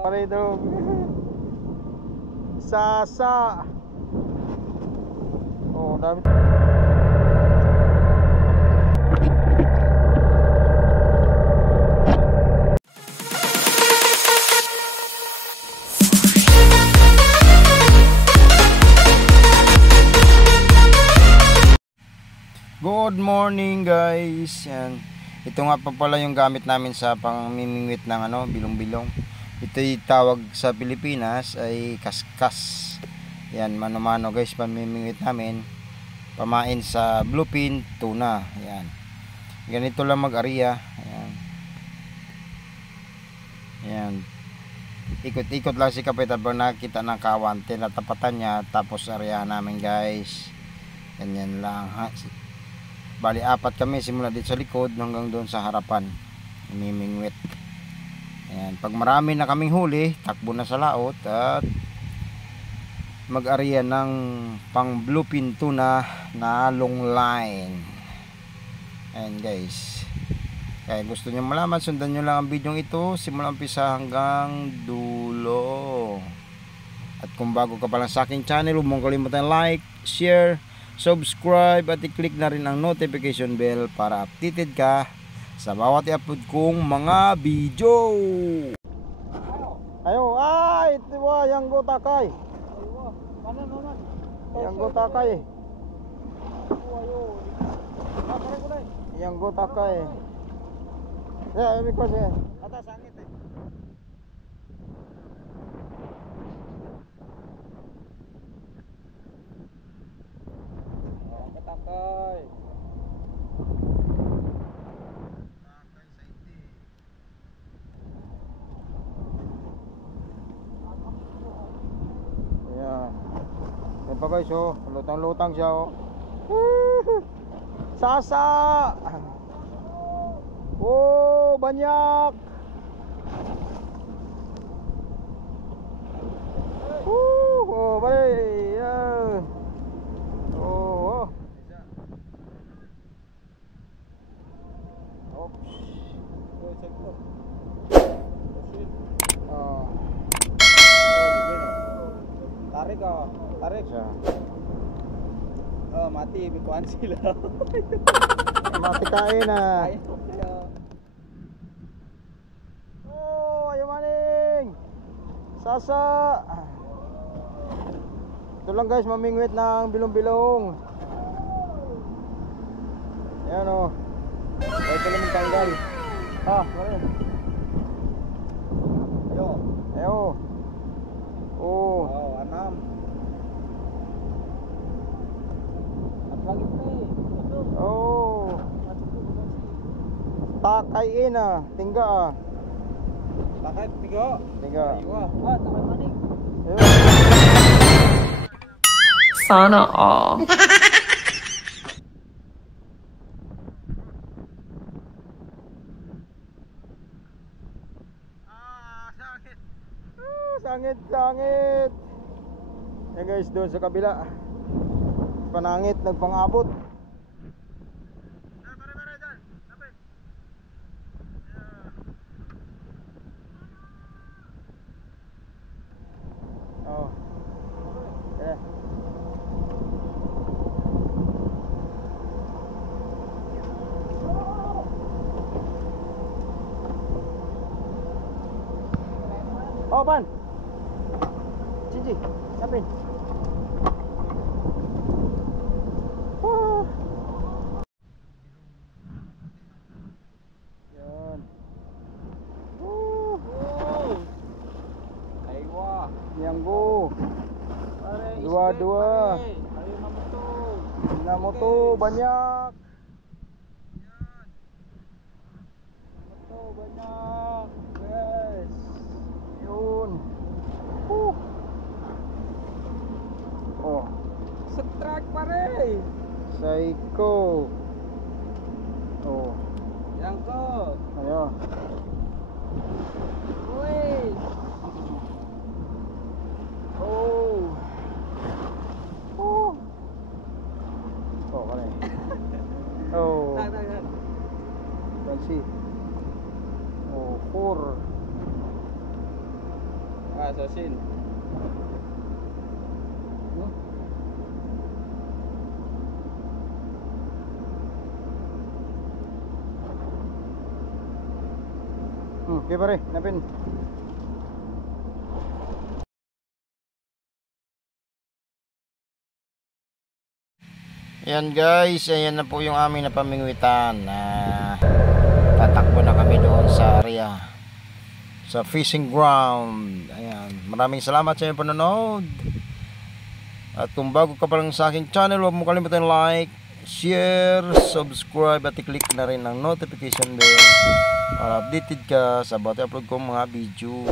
Paridog. Sasa. Oh, dami. Good morning guys. Yan. Ito nga pa pala yung gamit namin sa pangmimingwit ng bilong-bilong. Ito yung tawag sa Pilipinas ay kaskas. Yan, mano-mano guys, pamimingwit namin. Pamain sa bluefin tuna. Yan. Ganito lang mag-ariya. Yan. Yan. Ikot-ikot lang si Kapitan pag nakita ng kawan, tinatapatan niya, tapos ariyahan namin guys. Ganyan lang ha. Bali, 4 kami simula dito sa likod hanggang doon sa harapan. Mimingwit. Ayan. Pag marami na kaming huli, takbo na sa laot at mag-ariya ng pang bluefin tuna na long line. Ayan guys. Kaya gusto nyo malaman, sundan nyo lang ang video ito simula umpisa hanggang dulo. At kung bago ka pa lang sa aking channel, huwag mong kalimutan like, share, subscribe at i-click na rin ang notification bell para updated ka sa bawat i-upload kong mga video. Ayo, ay, ito yang go takay. Kanan naman. Yang go takay. Ayo. Yang go takay. Ya, ini kos ya. Atas angin eh. Takay. Ayan. Yan pa guys oh. Lutang-lutang siya oh. Sasa. Oh, banyak. Oh, balik. Yeah. Oh. Tarik oh, tarik siya. Oh, mati, bikuan sila. Mati kain na. Oh, ayo maning. Sasa. Ito lang guys, mamingwit ng bilong-bilong. Ayan oh. Ito lang tanggal. Ah, marin. Ayo. Ayo. Oh. Oh, 6. At lagi pa eh. Oh. Takay ina, tingga ah. Takay tiga. Tiga. Ah, takay maning. Sana all. Sangit. Yan guys, doon sa kabila. Panangit, nagpangabot. Oh. Okay. Oh, pan. Cici, sapin. Yan. Aywa. Yanggo. Dua. Ayo namoto banyak. Namoto banyak. Yes. Yun. Oh. Strike pare. Psycho. Oh. Yang ko. Ayo. Woi. Oh. Oh. Oh, mana? Oh. Tak. Bansi. Oh, 4. Sosin. Okay pare, napin. Ayan guys, ayan na po yung aming napamingwitan. Tatakbo na kami doon sa area, sa fishing ground. Ayan, maraming salamat sa inyong panonood. At kung bago ka pa lang sa aking channel, huwag mo kalimutan like, share, subscribe at i-click na rin ang notification bell para updated ka sa bawat upload kong mga video.